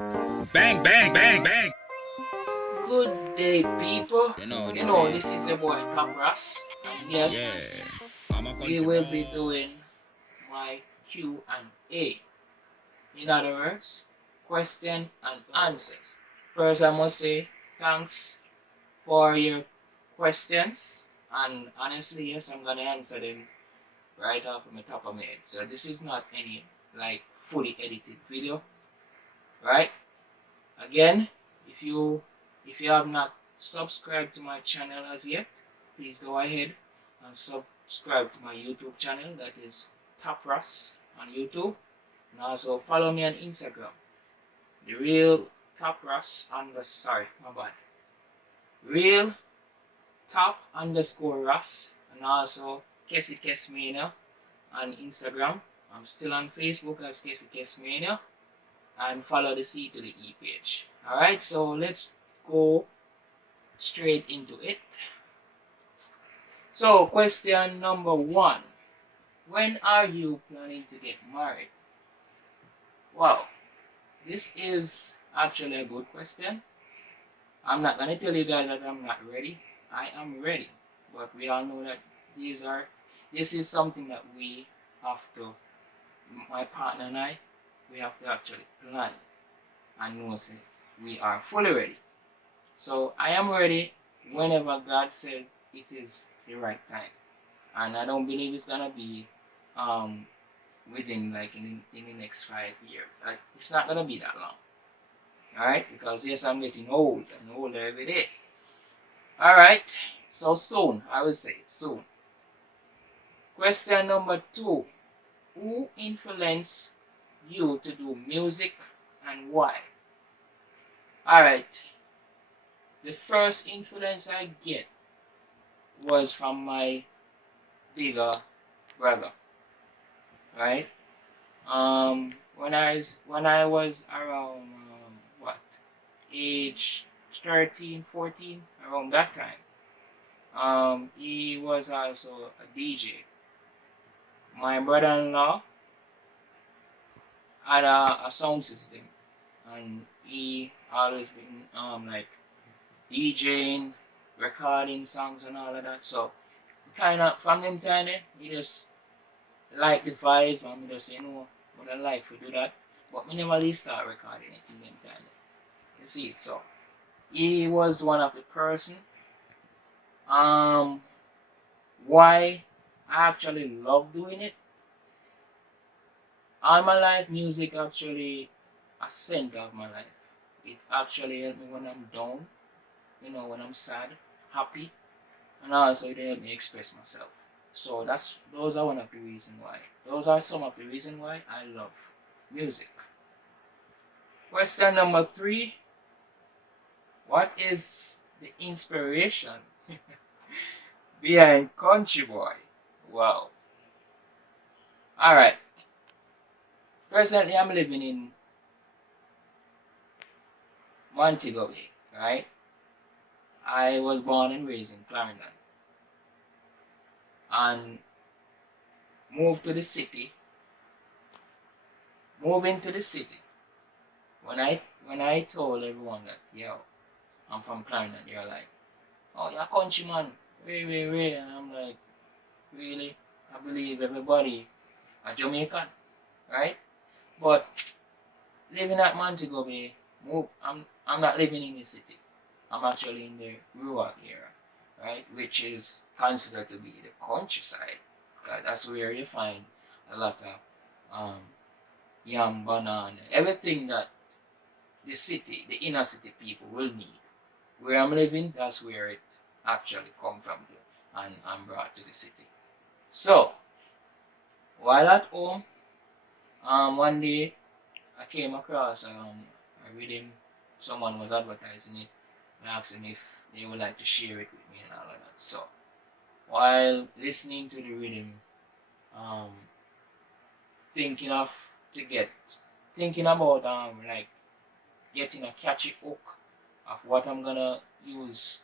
Bang, bang, bang, bang. Good day, people. You know, You this know, this is is, your boy Top Ras, and yes, yeah, I'm a we country will be boy. doing my Q&A. In other words, question and answers. First, I must say thanks for your questions, and honestly, yes, I'm gonna answer them right off from the top of my head. So this is not any like fully edited video, right? Again, if you if you have not subscribed to my channel as yet, please go ahead and subscribe to my YouTube channel, that is Tapras on YouTube, and also follow me on Instagram, the real Tapras sorry, my bad, real top underscore Ras, and also Kessie Kesmania on Instagram. I'm still on Facebook as Kessie Kesmania, and follow the C to the E page. Alright, so let's go straight into it. So, question number one. When are you planning to get married? Well, this is actually a good question. I'm not gonna tell you guys that I'm not ready. I am ready. But we all know that this is something that we have to, my partner and I, we have to actually plan and know say we are fully ready. So I am ready whenever God said it is the right time. And I don't believe it's gonna be um within like in the next 5 years. Like it's not gonna be that long. Alright? Because yes, I'm getting old and older every day. Alright. So soon, I will say soon. Question number two. Who influenced you to do music and why? Alright. The first influence I get was from my bigger brother. Right? When I was around what age 13, 14, around that time, he was also a DJ. My brother-in-law had a sound system, and he always been like DJing, recording songs and all of that. So kind of from them time, he just like the vibe, and me just say, you know, but I like to do that. But me never really start recording it in them time. You see it, so he was one of the person. Um, why I actually love doing it. All my life, music actually a center of my life. It actually helped me when I'm down, you know, when I'm sad, happy, and also it helped me express myself. So those are one of the reasons why. Those are some of the reasons why I love music. Question number three. What is the inspiration behind Country Boy? Wow. Alright. Presently, I'm living in Montego Bay, right? I was born and raised in Clarendon and moved to the city. Moving to the city. When I told everyone that, yo, I'm from Clarendon, you're like, oh, you're a countryman. Way. And I'm like, really? I believe everybody a Jamaican, right? But living at Montego Bay, I'm not living in the city. I'm actually in the rural area, right? Which is considered to be the countryside. That's where you find a lot of um, yam, banana, everything that the city, the inner city people will need. Where I'm living, that's where it actually come from and I'm brought to the city. So, while at home, one day I came across a rhythm. Someone was advertising it and asked me if they would like to share it with me and all of that. So while listening to the rhythm, um, thinking of to get thinking about like getting a catchy hook of what I'm gonna use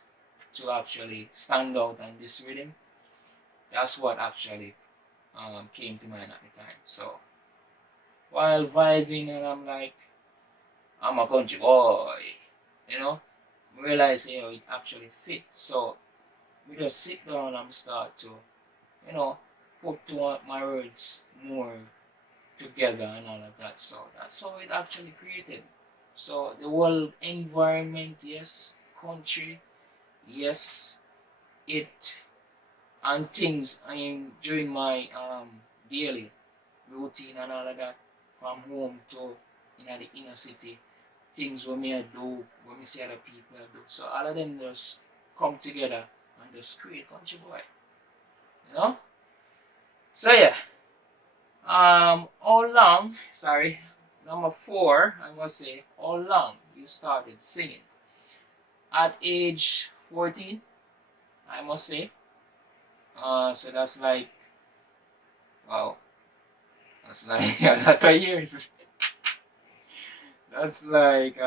to actually stand out on this rhythm. That's what actually came to mind at the time. So while vibing and I'm like I'm a country boy. You know, realize it actually fits. So we just sit down and start to, you know, put my words more together and all of that. So that's how it actually created. So the whole environment, yes, country, yes, it and things I am during my daily routine and all of that, from home to the inner city, things what me I do, what me see other people I do. So all of them just come together and just create country boy. You know? So yeah. How long, sorry, number 4, I must say, how long you started singing? At age 14, I must say. So that's like, wow, that's like a lot of years. That's like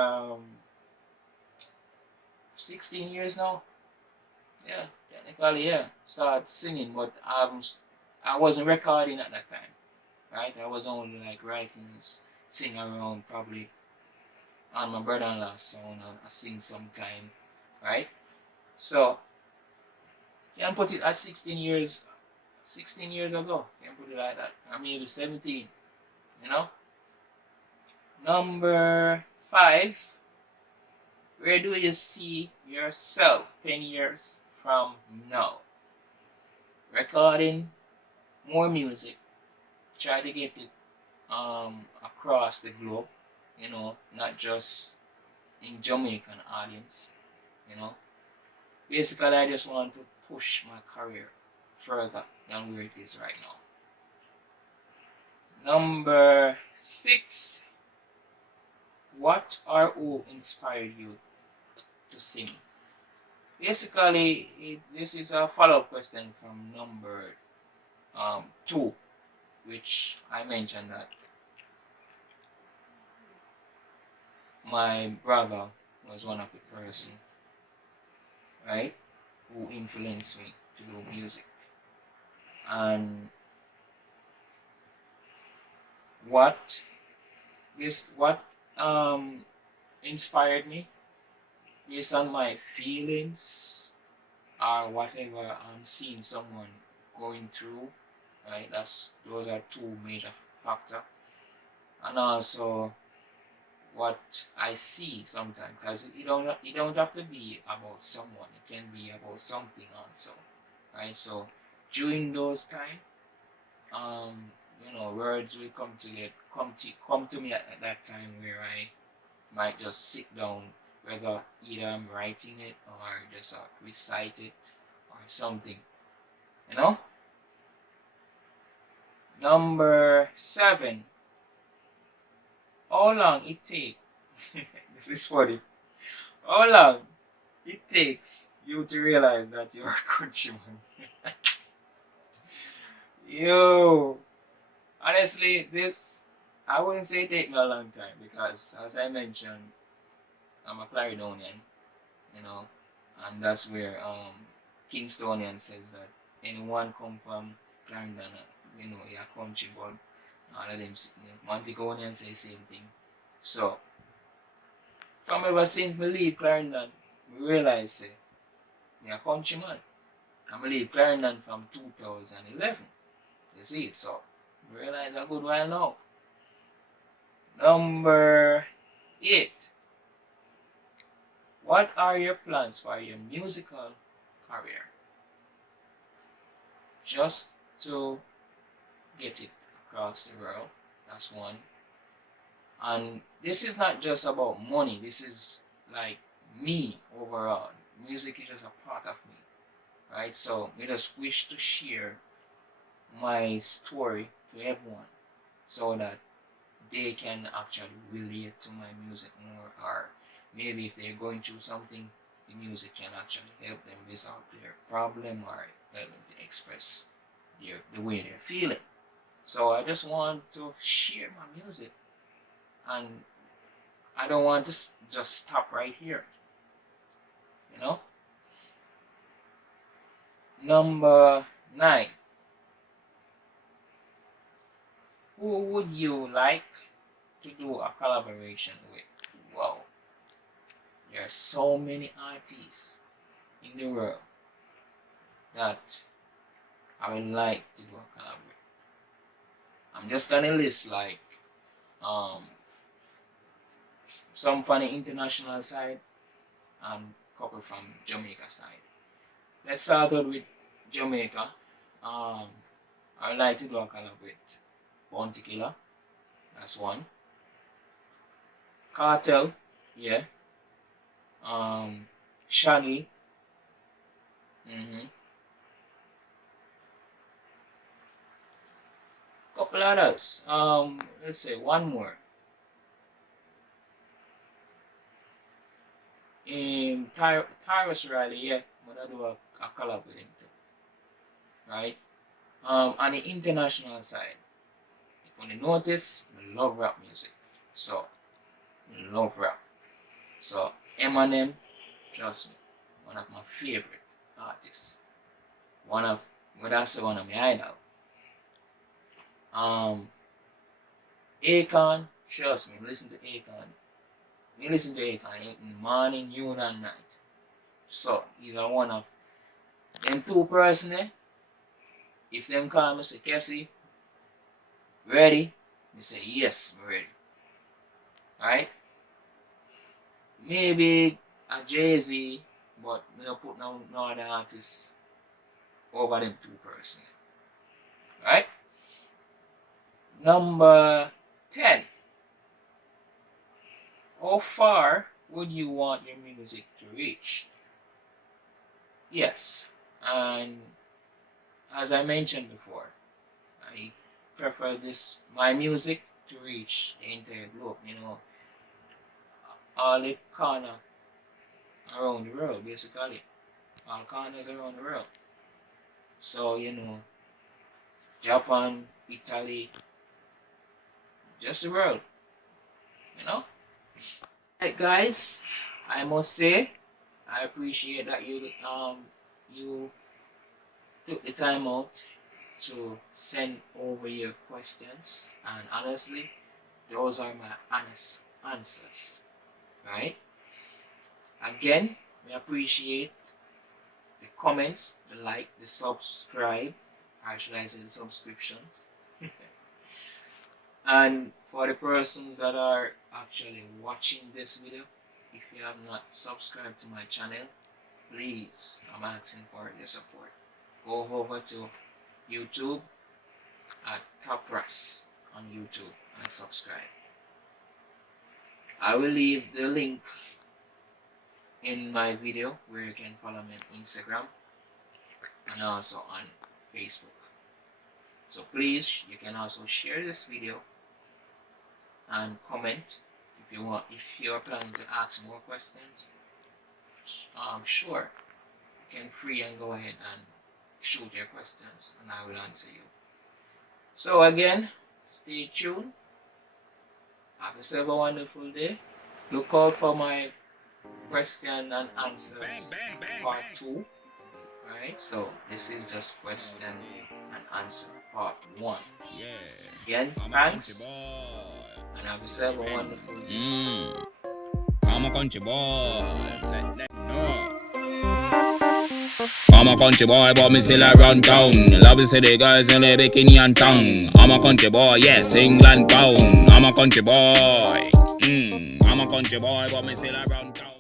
16 years now. Yeah, technically, yeah. Start singing, but I wasn't recording at that time, right? I was only like writing and sing around probably on my brother-in-law's song. I sing sometime, right? So you can put it at 16 years ago. You can put it like that. I mean, 17. You know. Number 5. Where do you see yourself 10 years from now? Recording more music. Try to get it across the globe. You know, not just in Jamaican audience. You know. Basically, I just want to push my career further than where it is right now. Number 6. What or who inspired you to sing? Basically, this is a follow-up question from number 2, which I mentioned that my brother was one of the person, right, who influenced me to do music. And what inspired me based on my feelings or whatever I'm seeing someone going through, right? Those are 2 major factors. And also what I see sometimes, because it don't have to be about someone. It can be about something also, right? So during those time, words will come to me at that time where I might just sit down, whether either I'm writing it or just recite it or something, you know. Number 7. How long it take? This is funny. How long it takes you to realize that you're a countryman? Yo, honestly, this I wouldn't say it take me a long time because, as I mentioned, I'm a Clarendonian, you know, and that's where Kingstonian says that anyone come from Clarendon, you're country, but all of them, Montegonian say the same thing. So, from ever since me leave Clarendon, we realize say, me a countryman. I leave Clarendon from 2011. You see it, so we realize a good while now. Number 8. What are your plans for your musical career? Just to get it across the world. That's one. And this is not just about money. This is like me overall. Music is just a part of me, right? So we just wish to share my story to everyone so that they can actually relate to my music more, or maybe if they're going through something, the music can actually help them resolve their problem or help them to express the way they're feeling. So I just want to share my music, and I don't want to just stop right here, you know. Number 9. Who would you like to do a collaboration with? There are so many artists in the world that I would like to do a collab with. I'm just gonna list like some from the international side and couple from Jamaica side. Let's start out with Jamaica. I would like to do a collab with Bounty Killer. That's one. Cartel, yeah. Shaggy. Couple others. Let's say one more. Tyrus Riley, yeah. I'm gonna do a collab with him too. Right? On the international side, if you notice, I love rap music. So, I love rap. So, Eminem, trust me, one of my favorite artists. Would I say one of my idol. Akon, trust me, listen to Akon. We listen to Akon in the morning, noon, and night. So, he's one of them two person. If them call me say, Cassie, ready? Me say, yes, I'm ready. Alright? Maybe a Jay-Z, but me don't put no other artists over them two person. Alright? Number 10. How far would you want your music to reach? Yes, and as I mentioned before, I prefer my music to reach the entire globe, all the corner around the world, basically. All corners around the world. So, Japan, Italy, just the world, Alright guys, I must say, I appreciate that you took the time out to send over your questions, and honestly, those are my honest answers, right? Again, we appreciate the comments, the like, the subscribe, or should I say the subscriptions. And for the persons that are actually watching this video, if you have not subscribed to my channel, please, I'm asking for your support. Go over to YouTube at Top Ras on YouTube and subscribe. I will leave the link in my video where you can follow me on Instagram and also on Facebook. So please, you can also share this video and comment if you're planning to ask more questions. Sure, you can free and go ahead and shoot your questions and I will answer you. So again, stay tuned. Have yourself a wonderful day. Look out for my question and answers part 2. Right? So this is just question and answer part 1. Yeah. Again, thanks. And have yourself a wonderful day. I'm a country boy. Let know. I'm a country boy, but me still around town. Love to see the girls in the bikini and tongue. I'm a country boy, yes, England town. I'm a country boy. I'm a country boy, but me still around town.